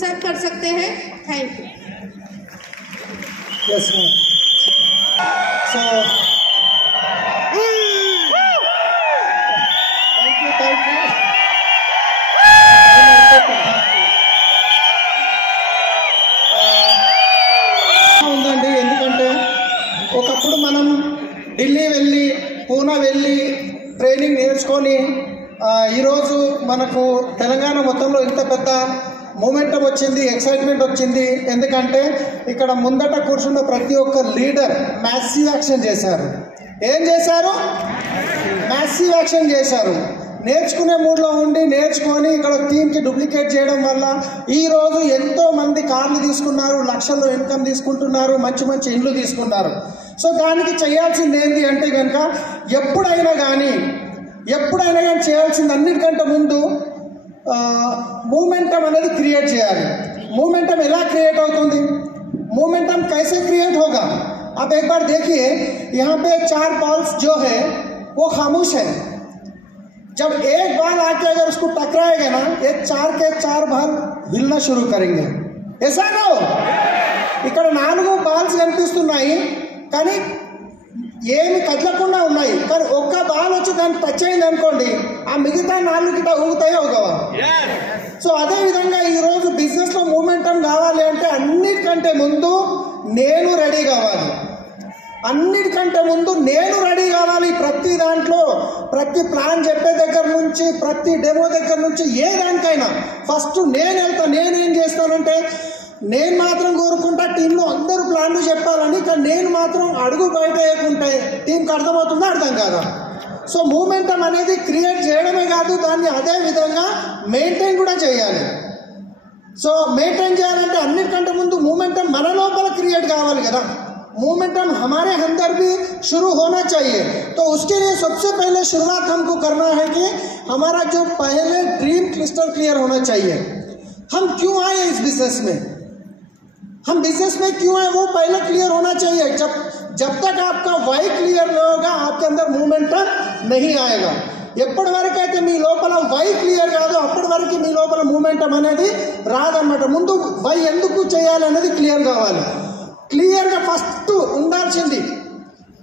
Sir कर सकते हैं। Thank you. Yes ma'am. So thank you ఉందండి. ఎందుకంటే ఒకప్పుడు మనం ఢిల్లీ వెళ్ళి పూనా వెళ్ళి ట్రైనింగ్ నేర్చుకొని ఈరోజు మనకు తెలంగాణ మొత్తంలో ఇంత పెద్ద మూమెంటం వచ్చింది, ఎక్సైట్మెంట్ వచ్చింది. ఎందుకంటే ఇక్కడ ముందట కూర్చున్న ప్రతి ఒక్క లీడర్ మ్యాసివ్ యాక్షన్ చేశారు. ఏం చేశారు? మ్యాసివ్ యాక్షన్ చేశారు. నేర్చుకునే మూడ్లో ఉండి నేర్చుకొని ఇక్కడ టీంకి డూప్లికేట్ చేయడం వల్ల ఈరోజు ఎంతో మంది కార్లు తీసుకున్నారు, లక్షల్లో ఇన్కమ్ తీసుకుంటున్నారు, మంచి మంచి ఇండ్లు తీసుకున్నారు. సో దానికి చేయాల్సింది ఏంటి అంటే కనుక ఎప్పుడైనా కానీ చేయాల్సింది అన్నిటికంటే ముందు మూమెంటం అనేది క్రియేట్ చేయాలి. మూమెంటం ఎలా క్రియేట్ అవుతుంది? మూమెంटम कैसे क्रिएट होगा? आप एक बार देखिए, यहाँ पे 4 बॉल्स जो है वो खामोश है. जब एक बॉल आके अगर उसको टकराएगा ना, ये 4 के 4 बॉल हिलना शुरू करेंगे. ऐसा ना हो. ఇక్కడ 4 బాల్స్ కనిపిస్తున్నాయి కానీ ఏమి కదలకుండా ఉన్నాయి. కానీ ఒక్క బాల్ వచ్చి దాన్ని టచ్ అయింది అనుకోండి, ఆ మిగతా 4 గిట్ట ఊగుతాయో ఊగవా? సో అదేవిధంగా ఈరోజు బిజినెస్లో మూమెంటం కావాలి అంటే అన్నిటికంటే ముందు నేను రెడీ కావాలి. ప్రతి దాంట్లో, ప్రతి ప్లాన్ చెప్పే దగ్గర నుంచి, ప్రతి డెమో దగ్గర నుంచి, ఏ దానికైనా ఫస్ట్ నేను వెళ్తా. నేనేం చేస్తానంటే నేను మాత్రం కోరుకుంటా టీంలో అందరూ ప్లాన్లు చెప్పాలని, కానీ నేను మాత్రం అడుగు బయట వేయకుంటే టీంకి అర్థమవుతుందా? అర్థం కాదా? సో మూమెంటం అనేది క్రియేట్ చేయడమే కాదు, దాన్ని అదే విధంగా మెయింటైన్ కూడా చేయాలి. సో మెయింటైన్ చేయాలంటే అన్నిటికంటే ముందు మూమెంటం మన లోపల క్రియేట్ కావాలి కదా. मूवमेंटम हमारे अंदर भी शुरू होना चाहिए. तो उसके लिए सबसे पहले शुरुआत हमको करना है कि हमारा जो पहले ड्रीम क्रिस्टल क्लियर होना चाहिए. हम क्यों आए इस बिजनेस में, हम बिजनेस में क्यों आए, वो पहले क्लियर होना चाहिए. जब तक आपका वाई क्लियर नहीं होगा आपके अंदर मूवमेंटम नहीं आएगा. ఎప్పటి వరకు అయితే మీ లోపల వై క్లియర్ కాదో అప్పటి వరకు మీ లోపల మూమెంటం అనేది రాదన్నమాట. ముందు వై ఎందుకు చేయాలి అనేది క్లియర్ కావాలి. క్లియర్గా ఫస్ట్ ఉండాల్సింది.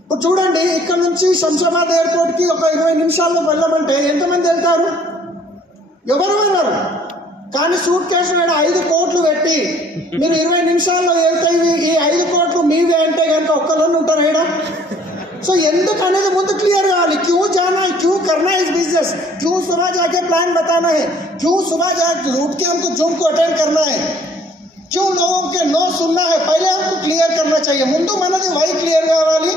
ఇప్పుడు చూడండి, ఇక్కడ నుంచి శంషాబాద్ ఎయిర్పోర్ట్కి ఒక 20 నిమిషాల్లో వెళ్ళమంటే ఎంతమంది వెళ్తారు? ఎవరు వెళ్ళరు. కానీ సూట్ కేసు మీద 5 కోట్లు పెట్టి మీరు 20 నిమిషాల్లో వెళ్తే ఈ 5 కోట్లు మీవే అంటే కనుక ఒక్కళ్ళని ఉంటారు ఏడా? సో ఎందుకు అనేది ముందు క్లియర్ కావాలి. క్యూ जाना है, क्यों करना है इस बिजनेस, क्यों सुबह जाके प्लान बताना है, क्यों सुबह जाके रूट के हमको जूम को अटेंड करना है, क्यों लोगों के नो सुनना है, पहले हमको क्लियर करना चाहिए. ముందు మనది వై క్లియర్ కావాలి.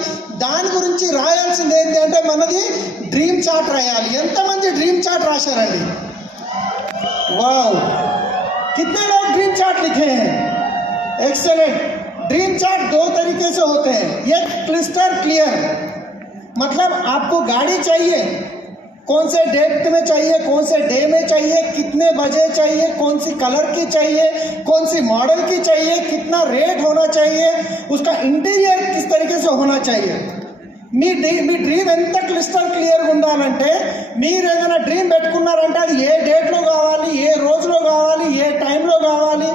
దాని గురించి రాయాల్సింది ఏంటి అంటే మనది డ్రీమ్ చార్ట్ రాయాలి. ఎంతమంది డ్రీమ్ చార్ట్ రాశారండి? वाओ, कितने लोग ड्रीम चार्ट लिखे हैं? एक्सेलेंट. ड्रीम चार्ट 2 तरीके से होते हैं. एक क्रिस्टल क्लियर, मतलब आपको गाड़ी चाहिए, कौन से डेट में चाहिए, कौन से डे में चाहिए, कितने बजे चाहिए, कौन सी कलर की चाहिए, कौन सी मॉडल की चाहिए, कितना रेट होना चाहिए, उसका इंटीरियर किस तरीके से होना चाहिए. మీ డ్రీమ్ ఎంత క్రిస్టల్ క్లియర్గా ఉండాలంటే మీరు ఏదైనా డ్రీమ్ పెట్టుకున్నారంటే అది ఏ డేట్లో కావాలి, ఏ రోజులో కావాలి, ఏ టైంలో కావాలి,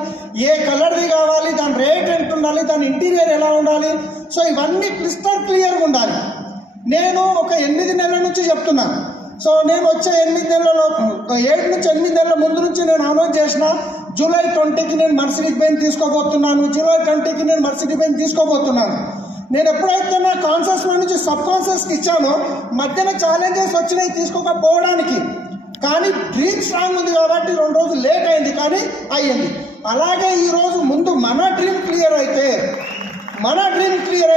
ఏ కలర్ది కావాలి, దాని రేట్ ఎంత ఉండాలి, దాని ఇంటీరియర్ ఎలా ఉండాలి. సో ఇవన్నీ క్రిస్టల్ క్లియర్గా ఉండాలి. నేను ఒక 8 నెలల నుంచి చెప్తున్నాను. సో నేను వచ్చే 8 నెలలలో 7 నుంచి 8 నెలల ముందు నుంచి నేను అనౌన్స్ చేసిన జూలై 20కి నేను మర్సిడీస్ బెంజ్ తీసుకోబోతున్నాను, జూలై 20కి నేను మర్సిడీస్ బెంజ్ తీసుకోబోతున్నాను. నేను ఎప్పుడైతే నా కాన్షియస్ నుంచి సబ్ కాన్షియస్కి ఇచ్చానో మధ్యన ఛాలెంజెస్ వచ్చినాయి తీసుకోకపోవడానికి. కానీ డ్రీమ్ స్ట్రాంగ్ ఉంది కాబట్టి 2 రోజులు లేట్ అయింది, కానీ అయ్యింది. అలాగే ఈరోజు ముందు మన డ్రీమ్ క్లియర్ అయితే, మన విజన్ క్లియర్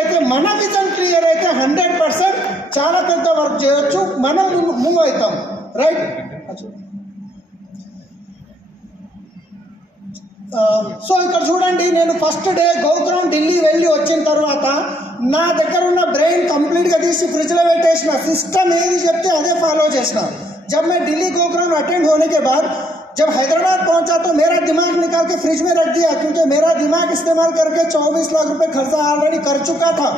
అయితే 100% చాలా పెద్ద వర్క్ చేయొచ్చు, మనం మూవ్ అవుతాం. రైట్. సో ఇక్కడ చూడండి, నేను ఫస్ట్ డే గౌతమ్ ఢిల్లీ వెళ్ళి వచ్చిన తర్వాత నా దగ్గర ఉన్న బ్రెయిన్ కంప్లీట్గా తీసి ఫ్రిడ్జ్లో పెట్టేసిన. సిస్టమ్ ఏది చెప్తే అదే ఫాలో చేసిన. जब मैं दिल्ली गोकर्ण अटेंड होने के बाद जब हैदराबाद पहुंचा तो मेरा दिमाग निकाल के फ्रिज में रख दिया, क्योंकि मेरा दिमाग इस्तेमाल करके 24 लाख रुपए खर्चा ऑलरेडी कर चुका था.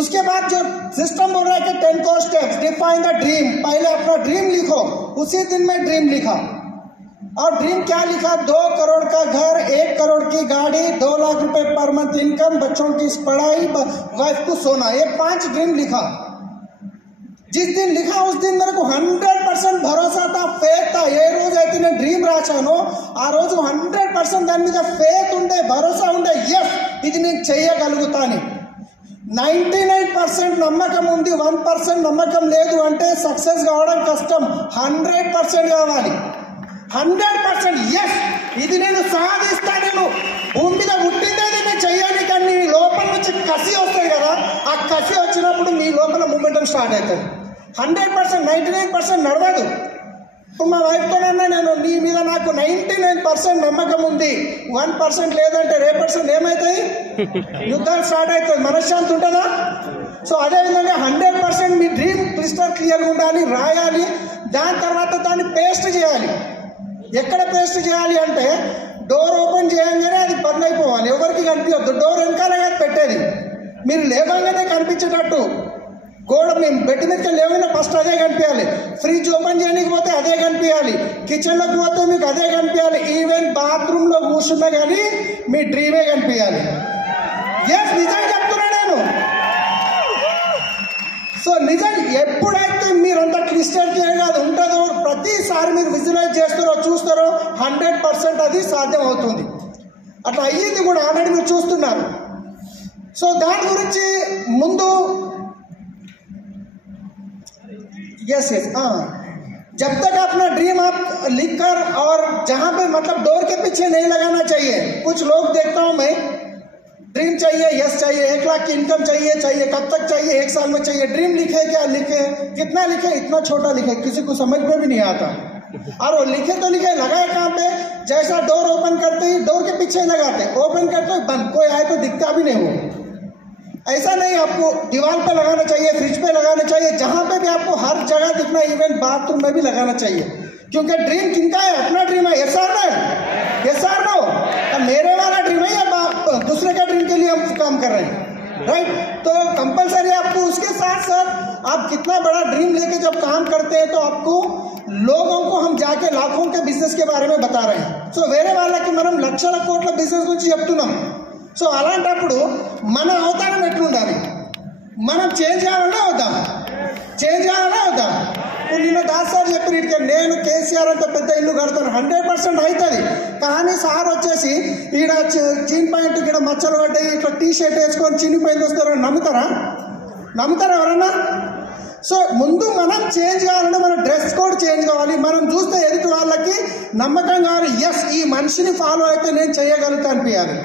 उसके बाद जो सिस्टम बोल रहा है कि 10 core steps, define the dream, पहले अपना ड्रीम लिखो. उसी दिन मैं ड्रीम लिखा. और ड्रीम क्या लिखा, 2 करोड़ का घर, 1 करोड़ की गाड़ी, 2 लाख रुपए पर मंथ इनकम, बच्चों की पढ़ाई, वाइफ को सोना, ये 5 ड्रीम लिखा। जिस दिन लिखा उस दिन मेरे को 100% भरोसा था, फेथ था। ఏ రోజు అయితే నేను డ్రీమ్ రాశానో ఆ రోజు 100% దాని మీద ఫేత్ ఉండే, భరోసా ఉండే, ఎస్ ఇది నేను చేయగలుగుతాను. 99% నమ్మకం ఉంది, 1% నమ్మకం లేదు అంటే సక్సెస్ కావడం కష్టం. 100% కావాలి, 100% ఎస్ ఇది నేను సాధిస్తా. నేను భూమి మీద పుట్టిందేది నేను చెయ్యాలి, కానీ లోపల నుంచి కసి వస్తాయి కదా, ఆ కసి వచ్చినప్పుడు మీ లోపల మూమెంటం స్టార్ట్ అవుతుంది. 100%, 99% నడవదు. ఇప్పుడు మా వైఫ్తోనన్నా నేను నీ మీద నాకు 99% నమ్మకం ఉంది, 1% లేదంటే రేపర్సెంట్ ఏమవుతాయి, యుద్ధాలు స్టార్ట్ అవుతుంది, మనశ్శాంతి ఉంటుందా? సో అదేవిధంగా 100% మీ డ్రీమ్ క్లిస్టర్ క్లియర్గా ఉండాలి, రాయాలి. దాని తర్వాత దాన్ని పేస్ట్ చేయాలి. ఎక్కడ పేస్ట్ చేయాలి అంటే డోర్ ఓపెన్ చేయగానే అది బంద్ అయిపోవాలి, ఎవరికి కనిపించద్దు. డోర్ వెనకాలగా పెట్టేది, మీరు లేవగానే కనిపించేటట్టు. గోడ మేము బెడ్ మీదకి లేవగానే ఫస్ట్ అదే కనిపించాలి. ఫ్రిడ్జ్ ఓపెన్ చేయకపోతే అదే కనిపించాలి, కిచెన్లోకి పోతే మీకు అదే కనిపించాలి, ఈవెన్ బాత్రూంలో కూర్చున్నా కానీ మీ డ్రీమే కనిపించాలి. ఎస్ నిజంగా చెప్తున్నా నేను. సో నిజం ఎప్పుడైతే మీరంతా క్లిస్టర్ క్లియర్గా అది ఉంటుందో, ప్రతిసారి మీరు విజువలైజ్ చేస్తారో చూస్తారో 100% అది సాధ్యం అవుతుంది. అట్లా అయ్యింది కూడా, ఆల్రెడీ మీరు చూస్తున్నారు. సో దాని గురించి ముందు यस जब तक अपना ड्रीम आप लिख कर और जहाँ पे मतलब डोर के पीछे नहीं लगाना चाहिए. कुछ लोग देखता हूँ मैं, ड्रीम चाहिए, यस चाहिए, 1 लाख की इनकम चाहिए, कब तक चाहिए, 1 साल में चाहिए. ड्रीम लिखे क्या लिखे, कितना लिखे, इतना छोटा लिखे, किसी को समझ में भी नहीं आता. और वो लिखे तो लिखे, लगाए कहाँ पे, जैसा डोर ओपन करते ही डोर के पीछे लगाते, ओपन करते ही बंद, कोई आए तो दिखता भी नहीं हो. ऐसा नहीं, आपको दीवार पे लगाना चाहिए, फ्रिज पे लगाना चाहिए, जहां पे भी आपको हर जगह दिखना, इवन बाथरूम में भी लगाना चाहिए. क्योंकि ड्रीम किनका है, अपना ड्रीम है. यस और नो, यस और नो. मेरे वाला ड्रीम है या दूसरे का ड्रीम के लिए हम काम कर रहे हैं, राइट? तो कंपलसरी आपको उसके साथ साथ आप कितना बड़ा ड्रीम लेके जब काम करते हैं तो आपको लोगों को हम जाके लाखों के बिजनेस के बारे में बता रहे हैं. సో వేరే వాళ్ళకి మనం లక్షల కోట్ల బిజినెస్ గురించి చెప్తున్నాం. సో అలాంటప్పుడు మన అవతారం ఎట్లుండాలి, మనం చేంజ్ కావాలన్నా వద్దా, చేంజ్ కావాలన్నా వద్దా? ఇప్పుడు నిన్న దాస్ సార్ చెప్పి ఇటుకే నేను కేసీఆర్ అంత పెద్ద ఇల్లు కడతాను, 100% అవుతుంది. కానీ సార్ వచ్చేసి ఈడ చీన్ పాయింట్ ఇక్కడ మచ్చలు పడ్డాయి, ఇట్లా టీ షర్ట్ వేసుకొని చినిపోయింది వస్తారు, నమ్ముతారా? నమ్ముతారా ఎవరన్నా? సో ముందు మనం చేంజ్ కావాలంటే మన డ్రెస్ కోడ్ చేంజ్ కావాలి. మనం చూస్తే ఎదుటి వాళ్ళకి నమ్మకం కావాలి, ఎస్ ఈ మనిషిని ఫాలో అయితే నేను చేయగలుగుతా అనిపించాలి.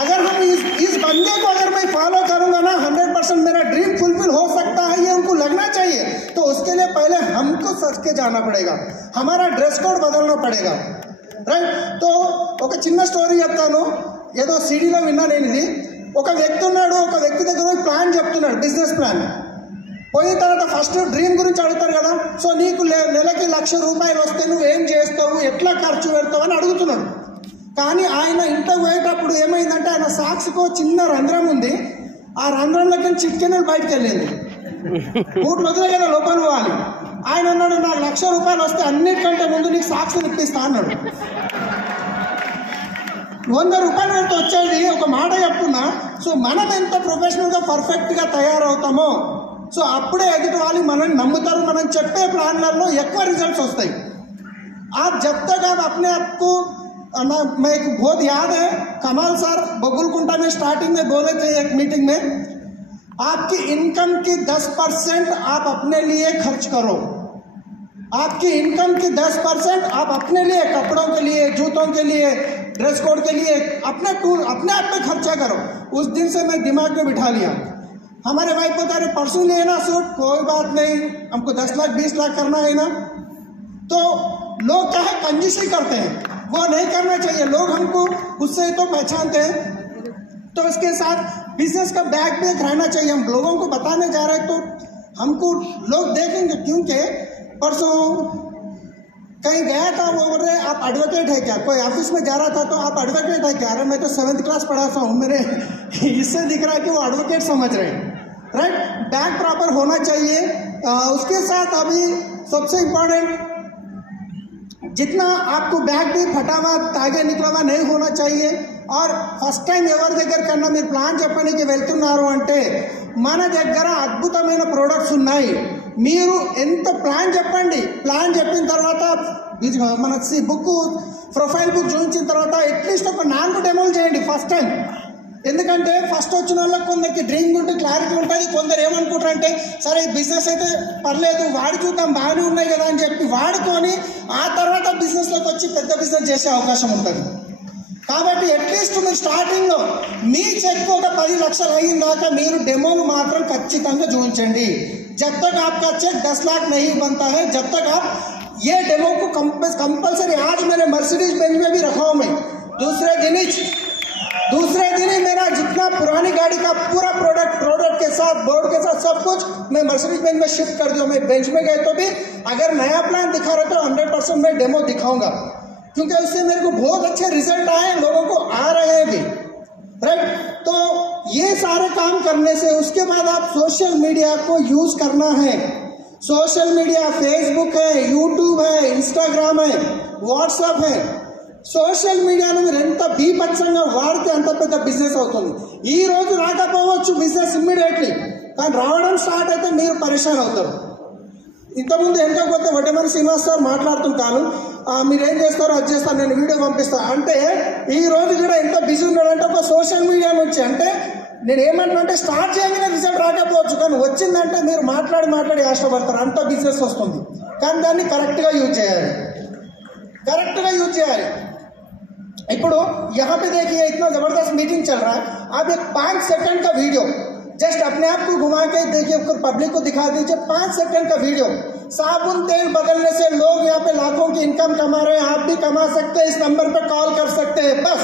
अगर हम इस बंदे को अगर मैं फॉलो करूंगा ना, 100% मेरा ड्रीम फुलफिल हो सकता है, ये उनको लगना चाहिए. तो उसके लिए पहले हमको सच के जाना पड़ेगा, हमारा ड्रेस कोड बदलना पड़ेगा, రైట్? तो ఒక చిన్న స్టోరీ చెప్తాను. ఏదో సిడీలో విన్నా నేను ఇది. ఒక వ్యక్తి ఉన్నాడు, ఒక వ్యక్తి దగ్గర పోయి ప్లాన్ చెప్తున్నాడు, బిజినెస్ ప్లాన్. పోయిన తర్వాత ఫస్ట్ డ్రీమ్ గురించి అడుగుతారు కదా. సో నీకు నెలకి 1,00,000 రూపాయలు వస్తే నువ్వు ఏం చేస్తావు, ఎట్లా ఖర్చు పెడతావు అని అడుగుతున్నాడు. కానీ ఆయన ఇంట్లోకి పోయేటప్పుడు ఏమైందంటే ఆయన సాక్స్కో చిన్న రంధ్రం ఉంది, ఆ రంధ్రంలోకి చిట్కెనలు బయటకు వెళ్ళింది. బూట్లు వదిలే కదా లోపల పోవాలి. ఆయన అన్నాడు, నాకు 1,00,000 రూపాయలు వస్తే అన్నిటికంటే ముందు నీకు సాక్స్ ఇప్పిస్తా అన్నాడు. 100 రూపాయలు పెడితే వచ్చేది ఒక మాట చెప్తున్నా. సో మనం ఎంత ప్రొఫెషనల్గా పర్ఫెక్ట్గా తయారవుతామో సో అప్పుడే ఎదుటి వాళ్ళు మనల్ని నమ్ముతారు. మనం చెప్పే ప్లాన్లలో ఎక్కువ రిజల్ట్స్ వస్తాయి. आप जब तक आप अपने आप को मैं एक बहुत याद है, कमाल सर बबुलकुंटा में स्टार्टिंग में बोले थे एक मीटिंग में, आपकी इनकम की 10% आप अपने लिए खर्च करो. आपकी इनकम की 10% आप अपने लिए, कपड़ों के लिए, जूतों के लिए, ड्रेस कोड के लिए, अपने टूर अपने आप में खर्चा करो. उस दिन से मैं दिमाग में बिठा लिया. हमारे भाई बता रहे परसों लिए ना सूट, कोई बात नहीं, हमको 10 लाख 20 लाख करना है ना. तो लोग क्या है कंजूसी करते हैं, वो नहीं करना चाहिए. लोग हमको उससे तो पहचानते हैं. तो इसके साथ बिजनेस का बैक भी रहना चाहिए. हम लोगों को बताने जा रहे हैं तो हमको लोग देखेंगे. क्योंकि परसों कहीं गया था, वो बोल रहे आप एडवोकेट है क्या, कोई ऑफिस में जा रहा था तो आप एडवोकेट है क्या. अरे मैं तो 7th क्लास पढ़ाता हूँ, मेरे इससे दिख रहा है कि वो एडवोकेट समझ रहे हैं, राइट? बैक प्रॉपर होना चाहिए. उसके साथ अभी सबसे इम्पोर्टेंट जितना आपको बैग भी फटा हुआ तागे निकला हुआ नहीं होना चाहिए. और ఫస్ట్ టైం ఎవరి దగ్గర కన్నా మీరు ప్లాన్ చెప్పడానికి వెళ్తున్నారు అంటే మన దగ్గర అద్భుతమైన ప్రొడక్ట్స్ ఉన్నాయి. మీరు ఎంత ప్లాన్ చెప్పండి, ప్లాన్ చెప్పిన తర్వాత మన బుక్ ప్రొఫైల్ బుక్ చూపించిన తర్వాత అట్లీస్ట్ ఒక 4 డెమోలు చేయండి ఫస్ట్ టైం. ఎందుకంటే ఫస్ట్ వచ్చిన వాళ్ళకి కొందరికి డ్రీమ్ ఉంటే క్లారిటీ ఉంటుంది, కొందరు ఏమనుకుంటారంటే సరే బిజినెస్ అయితే పర్లేదు వాడి చూద్దాం బాగానే ఉన్నాయి కదా అని చెప్పి వాడుకొని ఆ తర్వాత బిజినెస్లోకి వచ్చి పెద్ద బిజినెస్ చేసే అవకాశం ఉంటుంది. కాబట్టి అట్లీస్ట్ మీరు స్టార్టింగ్లో మీ చెక్ ఒక 10 లక్షలు అయిన దాకా మీరు డెమోలు మాత్రం ఖచ్చితంగా చూపించండి. जब तक आपका चेक 10 लाख नहीं बनता है, जब तक आप ये डेमो को कंपल्सरी, आज मैंने मर्सिडीज बेंज में भी रखा हूँ मैं, दूसरे दिन ही मेरा जितना पुरानी गाड़ी का पूरा प्रोडक्ट के साथ बोर्ड के साथ सब कुछ मैं मर्सिडीज बेंज में शिफ्ट कर दूँ. मैं बेंच में गए तो भी अगर नया प्लान दिखा रहा तो 100% मैं डेमो दिखाऊंगा, क्योंकि उससे मेरे को बहुत अच्छे रिजल्ट आए, लोगों को आ रहे हैं भी, राइट. तो ये सारे काम करने से उसके बाद आप सोशल मीडिया को यूज करना है. सोशल मीडिया फेसबुक है, यूट्यूब है, इंस्टाग्राम है, వాట్సాప్ है. సోషల్ మీడియాను మీరు ఎంత బీభత్సంగా వాడితే అంత పెద్ద బిజినెస్ అవుతుంది. ఈ రోజు రాకపోవచ్చు బిజినెస్ ఇమ్మీడియట్లీ, కానీ రావడం స్టార్ట్ అయితే మీరు పరేషాన్ అవుతారు. ఇంతకుముందు ఎంతకపోతే వడ్డమని శ్రీనివాస్ సార్ మాట్లాడుతుంటాను, మీరేం చేస్తారో అది చేస్తారు, నేను వీడియో పంపిస్తాను అంటే ఈ రోజు కూడా ఎంత బిజీ ఉన్నాడంటే ఒక సోషల్ మీడియా నుంచి. అంటే నేను ఏమంటున్నా స్టార్ట్ చేయగానే రిజల్ట్ రాకపోవచ్చు, కానీ వచ్చిందంటే మీరు మాట్లాడి కష్టపడతారు, అంత బిజినెస్ వస్తుంది. కానీ దాన్ని కరెక్ట్గా యూజ్ చేయాలి. ఇప్పుడు यहाँ पे देखिए इतना ज़बरदस्त मीटिंग चल रहा है, आप एक 5 सेकंड का वीडियो जस्ट अपने आप को घुमा के देखिए, पब्लिक को दिखा दीजिए. 5 सेकंड का वीडियो, साबुन तेल बदलने से लोग यहाँ पे लाखों की इनकम कमा रहे हैं, आप भी कमा सकते हैं. इस नंबर पे कॉल कर सकते हैं. बस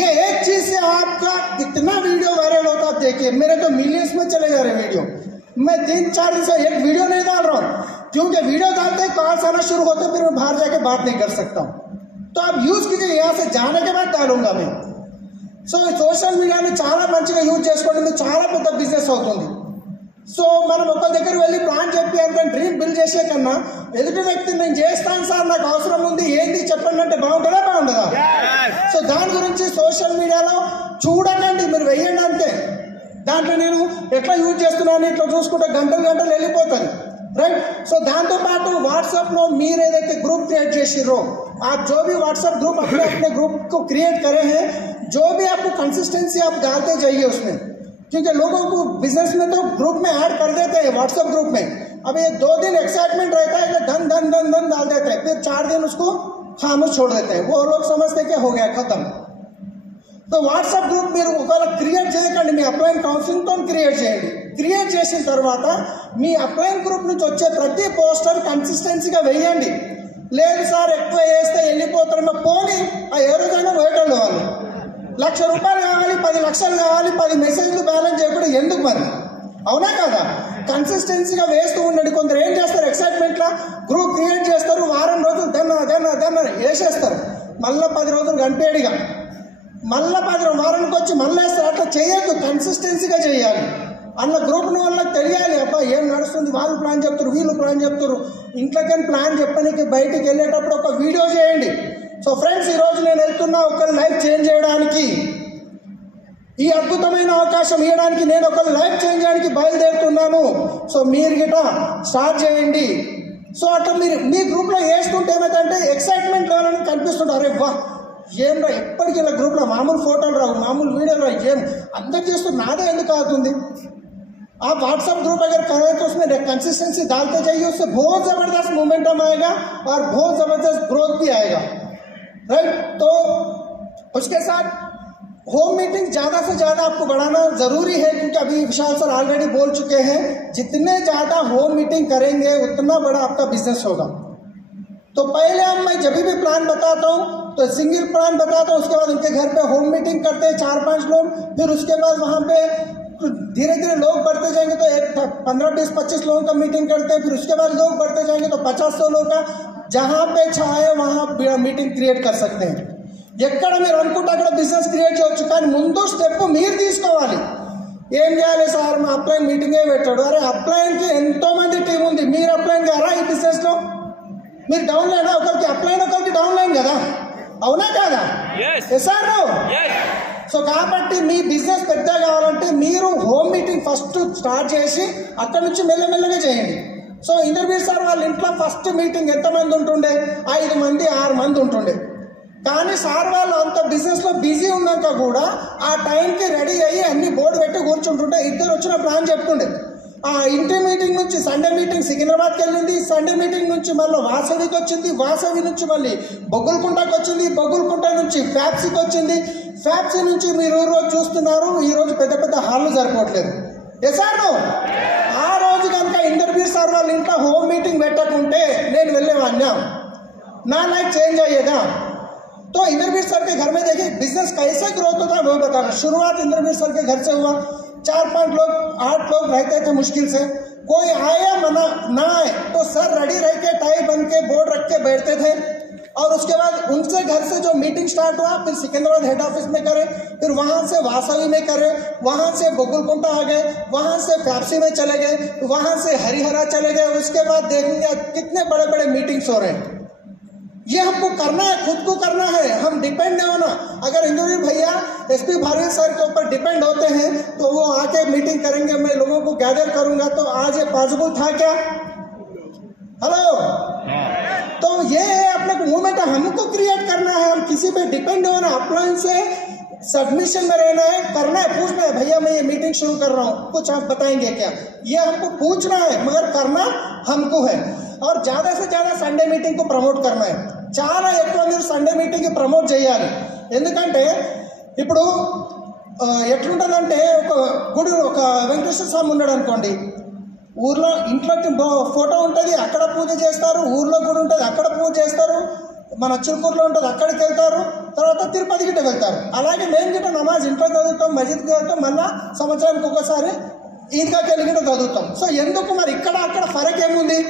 ये एक चीज से आपका कितना वीडियो वायरल होता है देखिए. मेरे तो मिलियंस में चले जा रहे वीडियो. मैं 3-4 दिन से एक वीडियो नहीं डाल रहा हूँ, क्योंकि वीडियो डालते ही कॉल्स आना शुरू होते, फिर मैं बाहर जाके बात नहीं कर सकता हूँ. तो आप यूज कीजिए, यहाँ से जाने के बाद डालूंगा मैं. సో సోషల్ మీడియాని చాలా మంచిగా యూజ్ చేసుకోండి, మీకు చాలా పెద్ద బిజినెస్ అవుతుంది. సో మనం ఒకరి దగ్గర వెళ్ళి ప్లాన్ చెప్పి అంటే డ్రీమ్ బిల్డ్ చేసే కన్నా ఎదుటి వ్యక్తి నేను చేస్తాను సార్ నాకు అవసరం ఉంది ఏంది చెప్పండి అంటే బాగుంటుందా? సో దాని గురించి సోషల్ మీడియాలో చూడకండి, మీరు వెయ్యండి అంతే. దాంట్లో నేను ఎట్లా యూజ్ చేస్తున్నాను ఇట్లా చూసుకుంటే గంటలు వెళ్ళిపోతాను, రైట్. సో దాంతోపాటు వాట్సాప్లో మీరు ఏదైతే గ్రూప్ క్రియేట్ చేసిర్రో, आप जो भी व्हाट्सएप ग्रुप अपने ग्रुप को क्रिएट करे हैं, जो भी आपको कंसिस्टेंसी आप डालते जाइए उसमें, क्योंकि लोगों को बिजनेस में तो ग्रुप में ऐड कर देते हैं व्हाट्सएप ग्रुप में. अब ये 2 दिन एक्साइटमेंट रहता है कि धन डाल देते हैं, फिर 4 दिन उसको खामोश छोड़ देते हैं. वो लोग समझते हैं कि हो गया खत्म. तो వాట్సాప్ గ్రూప్ మీరు ఒకవేళ క్రియేట్ చేయకండి, మీ అప్లైన్ కౌన్సిలింగ్తో క్రియేట్ చేయండి. క్రియేట్ చేసిన తర్వాత మీ అప్లైన్ గ్రూప్ నుంచి వచ్చే ప్రతి పోస్టర్ కన్సిస్టెన్సీగా వేయండి. లేదు సార్ ఎక్కువ వేస్తే వెళ్ళిపోతారు పోనీ, ఆ ఏ రోజైనా వేయటం వాళ్ళు ₹1,00,000 కావాలి, 10 లక్షలు కావాలి, 10 మెసేజ్లు బ్యాలెన్స్ చేయకుండా ఎందుకు మరి? అవునా కదా? కన్సిస్టెన్సీగా వేస్తూ ఉండండి. కొందరు ఏం చేస్తారు, ఎక్సైట్మెంట్లో గ్రూప్ క్రియేట్ చేస్తారు, వారం రోజులు దన్న వేసేస్తారు, మళ్ళీ 10 రోజులు గంటేడిగా మళ్ళీ 10 వారానికి వచ్చి మళ్ళీ వేస్తారు. అట్లా చేయొద్దు, కన్సిస్టెన్సీగా చేయాలి. అన్న గ్రూప్ని వాళ్ళకి తెలియాలి, అబ్బా ఏం నడుస్తుంది, వాళ్ళు ప్లాన్ చెప్తారు, వీళ్ళు ప్లాన్ చెప్తారు. ఇంట్లోకి ప్లాన్ చెప్పడానికి బయటికి వెళ్ళేటప్పుడు ఒక వీడియో చేయండి. సో ఫ్రెండ్స్, ఈరోజు నేను వెళ్తున్నా ఒకరి లైఫ్ చేంజ్ చేయడానికి, ఈ అద్భుతమైన అవకాశం ఇవ్వడానికి నేను ఒకరి లైఫ్ చేంజ్ చేయడానికి బయలుదేరుతున్నాను. సో మీరు గిట స్టార్ట్ చేయండి. సో అట్లా మీరు మీ గ్రూప్లో వేస్తుంటే ఏమైందంటే ఎక్సైట్మెంట్ లెవెల్ అని కనిపిస్తుంటారు. అరే వా ఏం రా ఎప్పటికీ ఇలా గ్రూప్లో మామూలు ఫోటోలు రావు, మామూలు వీడియోలు రావు, ఏం అందరు చేస్తుంది నాదే ఎందుకు అవుతుంది? आप व्हाट्सएप ग्रुप अगर करें तो उसमें कंसिस्टेंसी डालते जाइए, उससे बहुत ज़बरदस्त मोमेंटम आएगा और बहुत ज़बरदस्त ग्रोथ भी आएगा, राइट. तो उसके साथ होम मीटिंग ज़्यादा से ज़्यादा आपको बढ़ाना ज़रूरी है, क्योंकि अभी विशाल सर ऑलरेडी बोल चुके हैं जितने ज़्यादा होम मीटिंग करेंगे उतना बड़ा आपका बिजनेस होगा. तो पहले हम मैं जब भी प्लान बताता हूँ तो सिंगल प्लान बताता हूँ, उसके बाद उनके घर पे होम मीटिंग करते हैं 4-5 लोग, फिर उसके बाद वहाँ पे धीरे धीरे लोग बढ़ते जाएंगे तो 15-20-25 लोगों का मीटिंग करते हैं, फिर उसके बाद लोग बढ़ते जाएंगे तो 50-100 लोगों का जहाँ पे चाहे वहाँ मीटिंग क्रिएट कर सकते हैं. ఎక్కడ మీరు అనుకుంటే అక్కడ బిజినెస్ క్రియేట్ చేయొచ్చు, కానీ ముందు స్టెప్ మీరు తీసుకోవాలి. ఏం చేయాలి సార్, మా అప్లైన్ మీటింగే పెట్టాడు. అరే అప్లైన్కి ఎంతో మంది టీం ఉంది, మీరు అప్లైన్ గారా ఈ బిజినెస్లో? మీరు డౌన్ లైన్, ఒకరికి అప్ లైన్ ఒకరికి డౌన్ లైన్ కదా, అవునా కాదా? సార్ సో కాబట్టి మీ బిజినెస్ పెద్ద కావాలంటే మీరు హోమ్ మీటింగ్ ఫస్ట్ స్టార్ట్ చేసి అక్కడ నుంచి మెల్లమెల్లగా చేయండి. సో ఇంటర్వ్యూ సార్ వాళ్ళ ఇంట్లో ఫస్ట్ మీటింగ్ ఎంతమంది ఉంటుండే? 5 మంది 6 మంది ఉంటుండే. కానీ సార్ వాళ్ళు అంత బిజినెస్లో బిజీ ఉన్నాక కూడా ఆ టైంకి రెడీ అయ్యి అన్ని బోర్డు పెట్టి కూర్చుంటుంటే ఇద్దరు వచ్చిన ప్లాన్ చెప్తుండే. ఆ ఇంటి మీటింగ్ నుంచి సండే మీటింగ్ సికింద్రాబాద్కి వెళ్ళింది, సండే మీటింగ్ నుంచి మళ్ళీ వాసవికి వచ్చింది, వాసవి నుంచి మళ్ళీ బొగ్గులకుంటకి వచ్చింది, బొగ్గులకుంట నుంచి ఫ్యాప్సీకి వచ్చింది, ఫ్యాప్సీ నుంచి మీరు రోజు చూస్తున్నారు ఈరోజు పెద్ద పెద్ద హాళ్ళు సరిపోవట్లేదు. సార్ ఆ రోజు కనుక ఇంటర్వ్యూ సార్ వాళ్ళ ఇంట్లో హోమ్ మీటింగ్ పెట్టకుంటే నేను వెళ్ళేవాడినా, నా లైఫ్ చేంజ్ అయ్యేదా? तो इंद्रवीर सर के घर में देखिए बिजनेस कैसे ग्रोथ होता है वो बताना. शुरुआत इंद्रवीर सर के घर से हुआ. 4-5 लोग 8 लोग रहते थे मुश्किल से. कोई आया मना ना आए तो सर रेडी रह के टाई बन के बोर्ड रख के बैठते थे. और उसके बाद उनसे घर से जो मीटिंग स्टार्ट हुआ फिर सिकंदराबाद हेड ऑफिस में करे, फिर वहां से वासवी में करे, वहां से बगुलकुंटा आ गए, वहां से फ्याप्सी में चले गए, वहां से हरिहरा चले गए. उसके बाद देखेंगे कितने बड़े बड़े मीटिंग्स हो रहे हैं. ये हमको करना है, खुद को करना है, हम डिपेंड नहीं होना. अगर इंद्रवीर भैया एसपी भारवेल सर के ऊपर डिपेंड होते हैं तो वो आके मीटिंग करेंगे, मैं लोगों को गैदर करूंगा, तो आज ये पॉसिबल था क्या? हेलो, तो ये है अपने मूवमेंट हमको क्रिएट करना है. हम किसी पे डिपेंड नहीं होना, अपलाइन से सबमिशन में रहना है, करना है, पूछना है भैया मैं ये मीटिंग शुरू कर रहा हूँ, कुछ आप बताएंगे क्या? ये हमको पूछना है, मगर करना हमको है. और ज़्यादा से ज़्यादा సండే మీటింగ్ को ప్రమోట్ करना है. చాలా ఎక్కువ మీరు సండే మీటింగ్కి ప్రమోట్ చేయాలి. ఎందుకంటే ఇప్పుడు ఎట్లుంటుందంటే ఒక వెంకటేశ్వర స్వామి ఉన్నాడు అనుకోండి, ఊర్లో ఇంట్లో ఫోటో ఉంటుంది అక్కడ పూజ చేస్తారు, ఊర్లో గుడి ఉంటుంది అక్కడ పూజ చేస్తారు, మన చిలుకూరులో ఉంటుంది అక్కడికి వెళ్తారు, తర్వాత తిరుపతి గిట్ట వెళ్తారు. అలాగే మేము గిట్ట నమాజ్ ఇంట్లో చదువుతాం, మస్జిద్కి వెళ్తాం, మళ్ళీ సంవత్సరానికి ఒకసారి ఈద్గాకి వెళ్ళి గిట్ట చదువుతాం. సో ఎందుకు మరి ఇక్కడ అక్కడ ఫరక్ ఏముంది?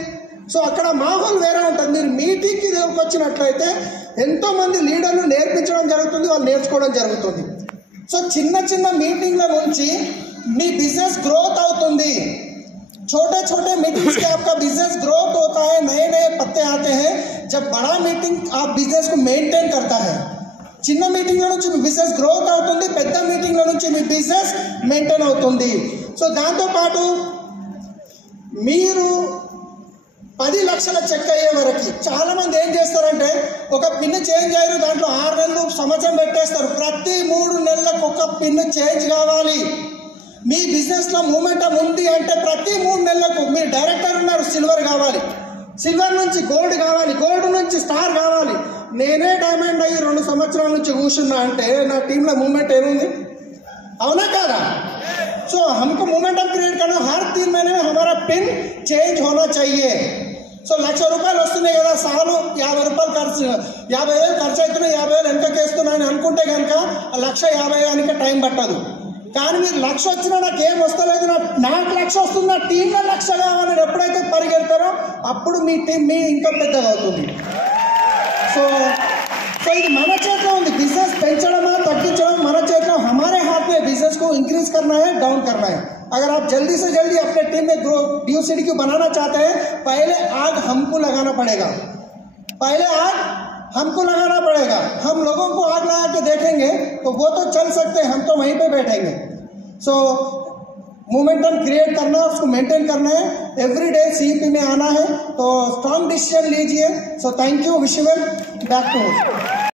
సో అక్కడ మాహోల్ వేరే ఉంటుంది. మీరు మీటింగ్కి వచ్చినట్లయితే ఎంతోమంది లీడర్లు నేర్పించడం జరుగుతుంది, వాళ్ళు నేర్చుకోవడం జరుగుతుంది. సో చిన్న చిన్న మీటింగ్ల నుంచి మీ బిజినెస్ గ్రోత్ అవుతుంది. छोटे छोटे मीटिंग्स से आपका बिजनेस ग्रोथ होता है, नए नए पत्ते आते हैं. जब बड़ा मीटिंग आप बिजनेस को मेंटेन करता है, చిన్న మీటింగ్ల నుంచి మీ బిజినెస్ గ్రోత్ అవుతుంది, పెద్ద మీటింగ్ల నుంచి మీ బిజినెస్ మెయింటైన్ అవుతుంది. సో దాంతోపాటు మీరు 10 లక్షల చెక్ అయ్యే వరకు చాలామంది ఏం చేస్తారంటే ఒక పిన్ చేంజ్ అయ్యారు, దాంట్లో 6 నెలలు సంవత్సరం పెట్టేస్తారు. ప్రతి 3 నెలలకు ఒక పిన్ చేంజ్ కావాలి. మీ బిజినెస్లో మూమెంటం ఉంది అంటే ప్రతి 3 నెలలకు మీరు డైరెక్టర్ ఉన్నారు, సిల్వర్ కావాలి, సిల్వర్ నుంచి గోల్డ్ కావాలి, గోల్డ్ నుంచి స్టార్ కావాలి. నేనే డైమండ్ అయ్యి 2 సంవత్సరాల నుంచి కూర్చున్నా అంటే నా టీంలో మూమెంట్ ఏముంది? అవునా కాదా? సో हमको मोमेंटम क्रिएट करना, हर 3 महीने में हमारा पिन चेंज होना चाहिए. సో 1,00,000 రూపాయలు వస్తున్నాయి కదా, సాలు 50 రూపాయలు ఖర్చు, 50,000 ఖర్చు అవుతున్నాయి, 50,000 వెనకకి వేస్తున్నాను అనుకుంటే కనుక 1,50,000 టైం పట్టదు. కానీ మీరు 1,00,000 వచ్చినా నాకు ఏం వస్తలేదు, నాకు 1,00,000 వస్తుంది, నా టీంలో 1,00,000 కావాలని ఎప్పుడైతే పరిగెడతారో అప్పుడు మీ టీం మీ ఇంకా పెద్దగా అవుతుంది. సో ఇది మన చేతిలో ఉంది. బిజినెస్ పెంచడమా తగ్గించడం మన చేతిలో. हमारे हाथ में बिजनेस को इंक्रीज करना है, डाउन करना है. अगर आप जल्दी से जल्दी अपने टीम में ग्रो DOCDQ बनाना चाहते हैं, पहले आग हमको लगाना पड़ेगा, पहले आग हमको लगाना पड़ेगा. हम लोगों को आग लगा के देखेंगे तो वो तो चल सकते हैं, हम तो वहीं पे बैठेंगे. सो मोमेंटम क्रिएट करना, उसको मेंटेन करना है, एवरीडे CEP में आना है, तो स्ट्रॉन्ग डिसीजन लीजिए. So thank you, wish you well, back to